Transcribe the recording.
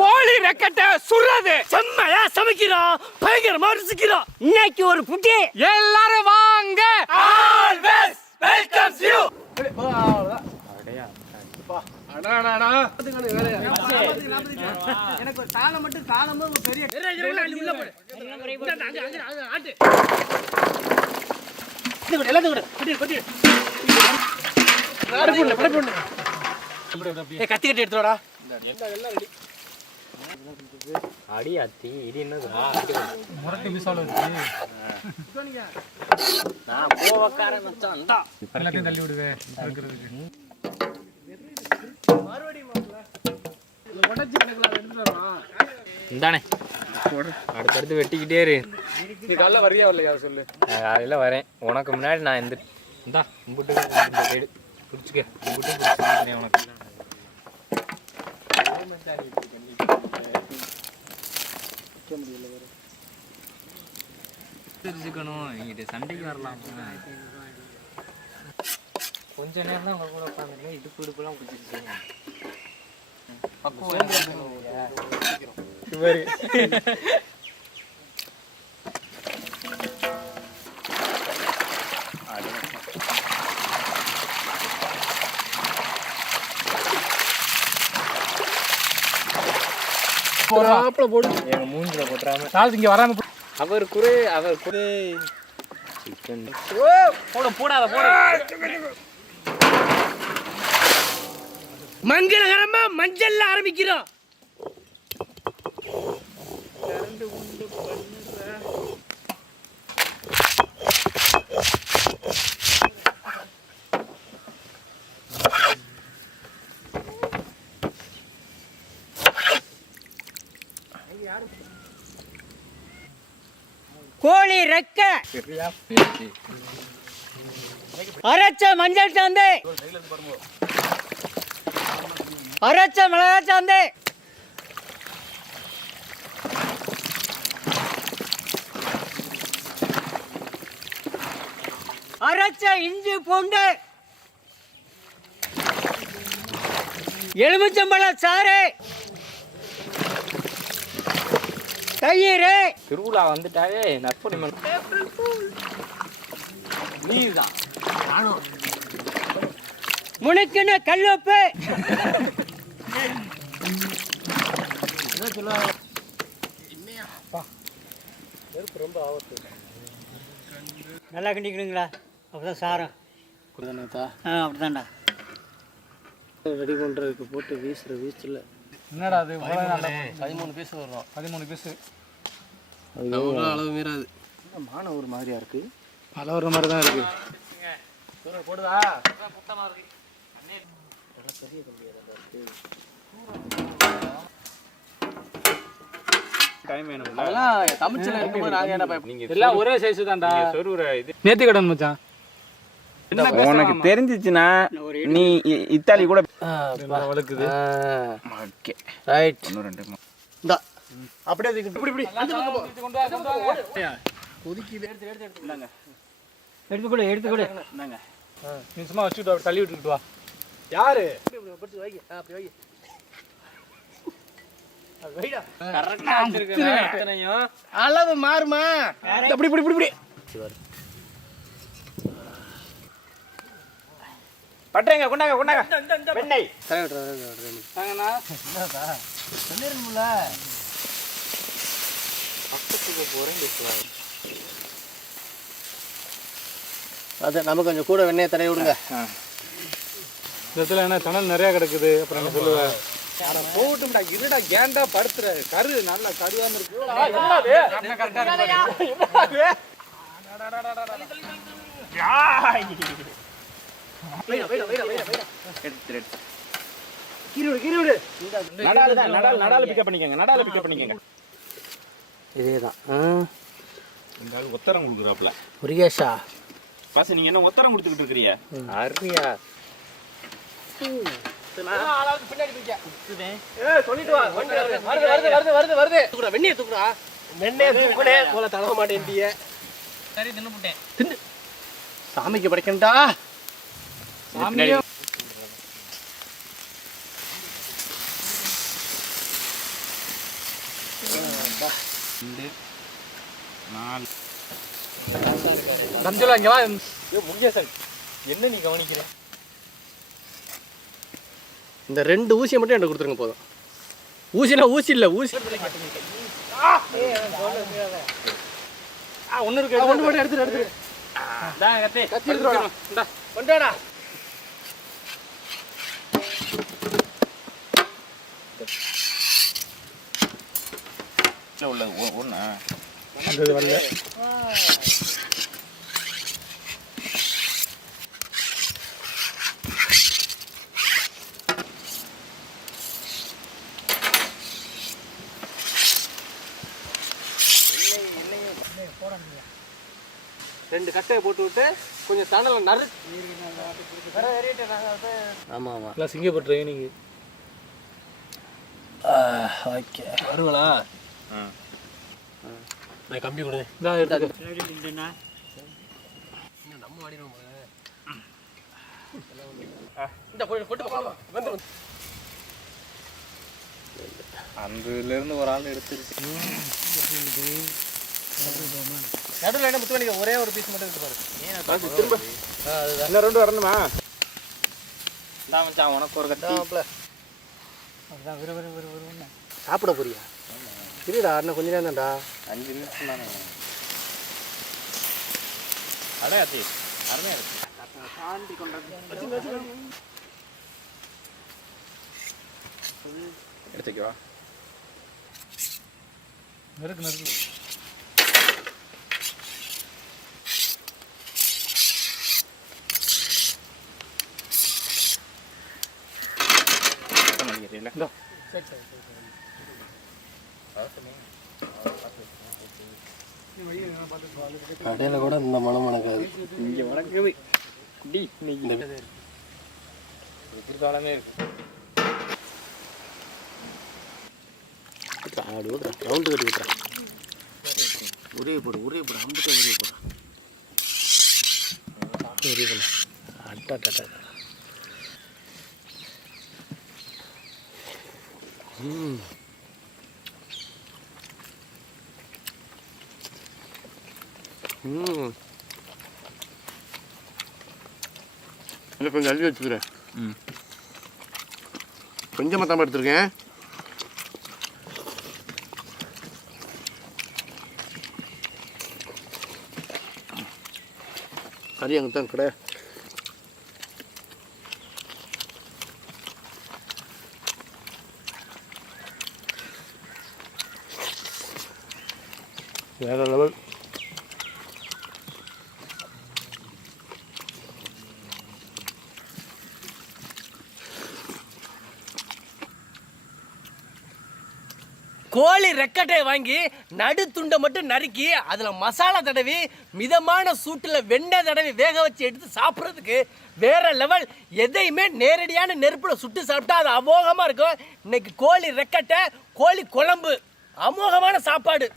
கோழி ரெக்கட்ட சுடுறது செம்மையா சமைக்கிறோம், பயங்கரமா ருசிக்கிறோம். இன்னைக்கு ஒரு புட்டி, எல்லாரும் வாங்க. Always welcomes you. எனக்கு ஒரு தாளம் மட்டும் தாளமும் பெரிய கத்திக்கிட்டு எடுத்துடா. அடி அத்தி இடி முரட்டு மிசால நான் கோவக்காரன் மச்சான் எல்லாத்தையும் தள்ளி விடுவேன். இந்தானே அடுத்தடுத்து வெட்டிக்கிட்டே இரு. நீ காலைல வரியா இல்லையா சொல்லு. காலையில் வரேன். உனக்கு முன்னாடி நான் இந்தா கும்பிட்டு இந்த சைடு பிடிச்சிக்க கும்பிட்டு உனக்கு தெரிஞ்சுக்கணும். இங்கிட்ட சண்டைக்கு வரலாம். கொஞ்ச நேரம் தான் உங்க கூட உட்காந்துருக்கேன். இடுப்பு இடுப்புலாம் பிடிச்சிருக்கீங்க. போடு எங்க மூஞ்சில போட்டுறாம சால் இங்க வராம அவர் குறை சிக்கன் போடாத மங்களகரமா மஞ்சள்ல ஆரம்பிக்கிறோம். கோழி ரெக்க அரைச்ச மஞ்சள் சாந்து, அரைச்ச மிளகா சாந்து, அரைச்ச இஞ்சி பூண்டு, எலுமிச்சம்பழ சாறு, தயிர். திருவிழா வந்துட்டாவே நற்பணி நீதான் முனுக்குன்னு கல்லுப்பு, ரொம்ப ஆபத்து. நல்லா கிண்டிக்கணுங்களா? அப்பதான் சாரம் அப்படிதான்டா. ரெடி பண்றதுக்கு போட்டு வீசுல என்னடா அது 13 பீஸ் வரும். 13 பீஸ் அளவு மீறாது. மான ஒரு மாதிரியா இருக்கு. பல ஒரு மாதிரி தான் இருக்கு. போடுதா டைம் வேணும். அதெல்லாம் தமிழ்ல இருக்கும்போது நாங்க என்ன நீங்க எல்லாம் ஒரே சைஸ் தான்டா. சொருற இது நேத்தி கடன் மச்சான். உனக்கு தெரிஞ்சிச்சுனா நீ இத்தாலி கூட வளக்குது. Okay right. இன்னும் ரெண்டு இந்தா அப்படியே இப்படி அந்த பக்கம் கொண்டு வா. கொதிக்கி எடுத்துங்க. எடுத்து கொடு என்னங்க. நீ சும்மா வச்சுட்டு அப்படி தள்ளி விட்டுட்டு வா. யாரு படுத்து வைங்க. அப்படி வைங்க. வைடா கரெக்ட்டா வச்சிருக்கேன். எத்தனையும் அளவு மாறுமா? இப்படி பட்றேங்க. கொண்டாங்க வெண்ணெய் தாங்கண்ணா. என்னடா பண்ணிருமுல பக்கத்துக்கு போறேன். அது நமக்கு கொஞ்சம் கூட வெண்ணெய் தடவி விடுங்க. இந்த இடத்துல என்ன தணல் நிறைய கிடக்குது. அப்புறம் என்ன சொல்லுவேன் போட்டும்டா. இருடா கேண்டா படுத்துற கரு நல்லா கருவாம இருக்கு. இதேதான் ஒத்தரம் கொடுக்குறாப்ல முருகேஷா. பாச நீங்க என்ன ஒத்தரம் கொடுத்துக்கிட்டு இருக்கிறீங்க? அருமையா பின்னாடி சொல்லிட்டு வா. வருது. வெண்ணெய் தூக்குறா. வெண்ணெய் தூக்குனே போல தடவ மாட்டேன்ட்டிய. சரி தின்னுட்டேன். தின்னு. சாமிக்கு படைக்கண்டா. சாமி 2 4 தஞ்சோல இங்க வா. முருகேசன் என்ன நீ கவனிக்கிற? இந்த 2 ஊசியை மட்டும் என்கிட்ட கொடுத்துருங்க போதும். ஊசினா ஊசி இல்லை ஊசி. ஒன்று இருக்கு. ஒன்று மட்டும் எடுத்துரு. கத்தி எடுத்துருவாடா. கொண்டாடா. உள்ள ஒண்ணா அது வரல. ரெண்டு கட்டையை போட்டு விட்டு கொஞ்சம் தணல நறு. ஆமாம் ஆமாம் இல்லை சிங்கப்பூர் ட்ரைனிங்கு. ஓகே வருங்களா? நான் கம்பி கொடு. நம்ம வாடிடுவோம். அந்துல இருந்து ஒரு ஆள் எடுத்துருச்சு. நடுவில் என்ன முத்து பண்ணிக்க. ஒரே ஒரு பீஸ் மட்டும் எடுத்து பாரு. திரும்ப என்ன 2 வரணுமா? மச்சான் உனக்கு ஒரு கத்தி. அதுதான் சாப்பிட போறியா? இருடா இன்னும் கொஞ்ச நேரம் தான்டா. 5 நிமிஷம் தானே. அடையாத்தி அருமையா இருக்கு. சாந்தி கொண்டாந்து எடுத்துக்கவா? நெருக்கு. கடையில் கூட இந்த மனம் மணக்காது. இங்கே வணக்குது. எதிர்காலமே இருக்கு. ஆடு விட்றா. ரவுண்டு கட்டி விட்றா. ஒரே போடு அம்பிட்ட ஒரே போடு. ஒரே போடு. அட்டா. கொஞ்சம் அள்ளி வச்சுக்கிறேன். கொஞ்சமாக தான் எடுத்துருக்கேன். கறி அங்கே தான் கடை. வேற லெவல். கோழி ரெக்கட்டையை வாங்கி நடுத்துண்டை மட்டும் நறுக்கி அதில் மசாலா தடவி மிதமான சூட்டில் வெண்ணெய் தடவி வேக வச்சு எடுத்து சாப்பிட்றதுக்கு வேற லெவல். எதையுமே நேரடியான நெருப்பில் சுட்டு சாப்பிட்டா அது அமோகமாக இருக்கும். இன்னைக்கு கோழி ரெக்கட்டை, கோழி குழம்பு, அமோகமான சாப்பாடு.